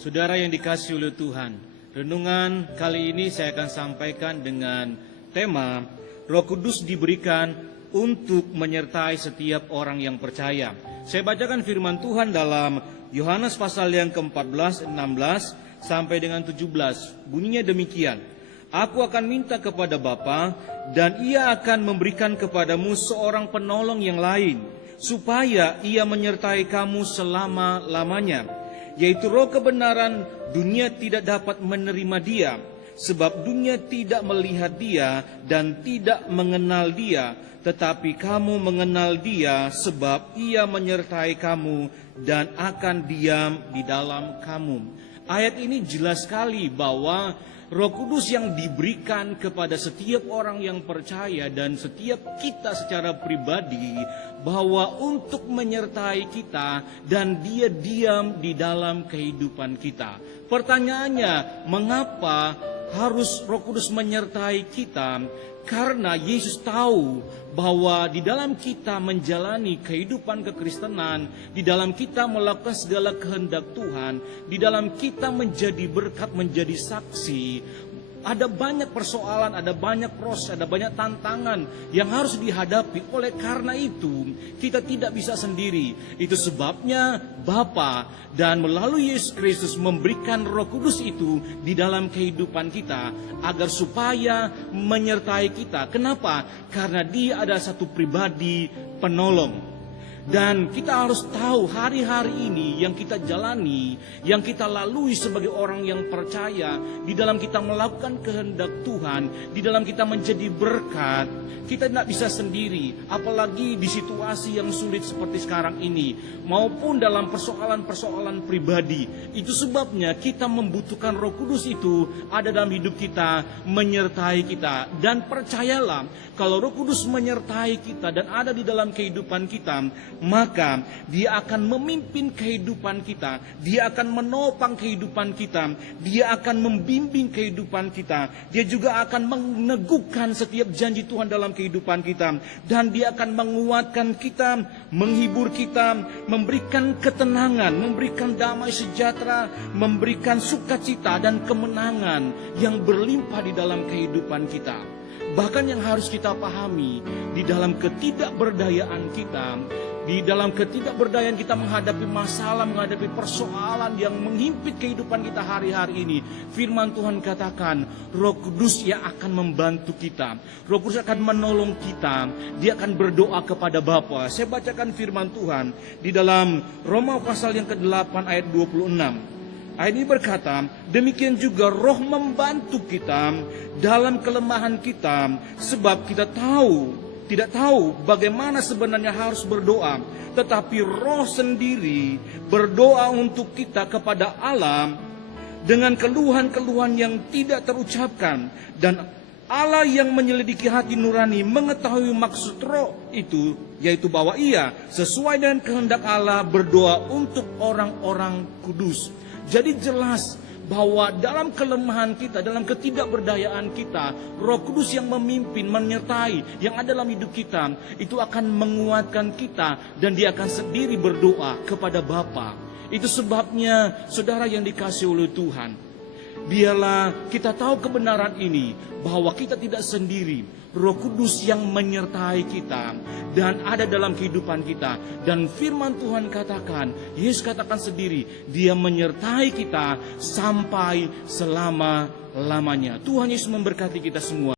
Saudara yang dikasihi oleh Tuhan, renungan kali ini saya akan sampaikan dengan tema Roh Kudus diberikan untuk menyertai setiap orang yang percaya. Saya bacakan firman Tuhan dalam Yohanes pasal yang ke-14, 16 sampai dengan 17. Bunyinya demikian. Aku akan minta kepada Bapa dan Ia akan memberikan kepadamu seorang penolong yang lain, supaya Ia menyertai kamu selama-lamanya, yaitu Roh kebenaran. Dunia tidak dapat menerima Dia, sebab dunia tidak melihat Dia dan tidak mengenal Dia. Tetapi kamu mengenal Dia, sebab Ia menyertai kamu dan akan diam di dalam kamu. Ayat ini jelas sekali bahwa Roh Kudus yang diberikan kepada setiap orang yang percaya dan setiap kita secara pribadi, bahwa untuk menyertai kita dan Dia diam di dalam kehidupan kita. Pertanyaannya, mengapa harus Roh Kudus menyertai kita? Karena Yesus tahu bahwa di dalam kita menjalani kehidupan kekristenan, di dalam kita melakukan segala kehendak Tuhan, di dalam kita menjadi berkat, menjadi saksi, ada banyak persoalan, ada banyak proses, ada banyak tantangan yang harus dihadapi. Oleh karena itu, kita tidak bisa sendiri. Itu sebabnya Bapa dan melalui Yesus Kristus memberikan Roh Kudus itu di dalam kehidupan kita, agar supaya menyertai kita. Kenapa? Karena Dia adalah satu pribadi penolong. Dan kita harus tahu hari-hari ini yang kita jalani, yang kita lalui sebagai orang yang percaya, di dalam kita melakukan kehendak Tuhan, di dalam kita menjadi berkat, kita tidak bisa sendiri. Apalagi di situasi yang sulit seperti sekarang ini, maupun dalam persoalan-persoalan pribadi. Itu sebabnya kita membutuhkan Roh Kudus itu ada dalam hidup kita, menyertai kita. Dan percayalah, kalau Roh Kudus menyertai kita dan ada di dalam kehidupan kita, maka Dia akan memimpin kehidupan kita, Dia akan menopang kehidupan kita, Dia akan membimbing kehidupan kita, Dia juga akan meneguhkan setiap janji Tuhan dalam kehidupan kita, dan Dia akan menguatkan kita, menghibur kita, memberikan ketenangan, memberikan damai sejahtera, memberikan sukacita dan kemenangan yang berlimpah di dalam kehidupan kita. Bahkan yang harus kita pahami, di dalam ketidakberdayaan kita, di dalam ketidakberdayaan kita menghadapi masalah, menghadapi persoalan yang menghimpit kehidupan kita hari-hari ini, firman Tuhan katakan, Roh Kudus yang akan membantu kita. Roh Kudus akan menolong kita. Dia akan berdoa kepada Bapa. Saya bacakan firman Tuhan di dalam Roma pasal yang ke-8 ayat 26. Ayat ini berkata, demikian juga Roh membantu kita dalam kelemahan kita, sebab kita tidak tahu bagaimana sebenarnya harus berdoa, tetapi Roh sendiri berdoa untuk kita kepada Allah dengan keluhan-keluhan yang tidak terucapkan. Dan Allah yang menyelidiki hati nurani mengetahui maksud Roh itu, yaitu bahwa Ia sesuai dengan kehendak Allah berdoa untuk orang-orang kudus. Jadi jelas bahwa dalam kelemahan kita, dalam ketidakberdayaan kita, Roh Kudus yang memimpin, menyertai, yang ada dalam hidup kita, itu akan menguatkan kita, dan Dia akan sendiri berdoa kepada Bapa. Itu sebabnya, saudara yang dikasihi oleh Tuhan, biarlah kita tahu kebenaran ini, bahwa kita tidak sendiri. Roh Kudus yang menyertai kita dan ada dalam kehidupan kita. Dan firman Tuhan katakan, Yesus katakan sendiri, Dia menyertai kita sampai selama-lamanya. Tuhan Yesus memberkati kita semua.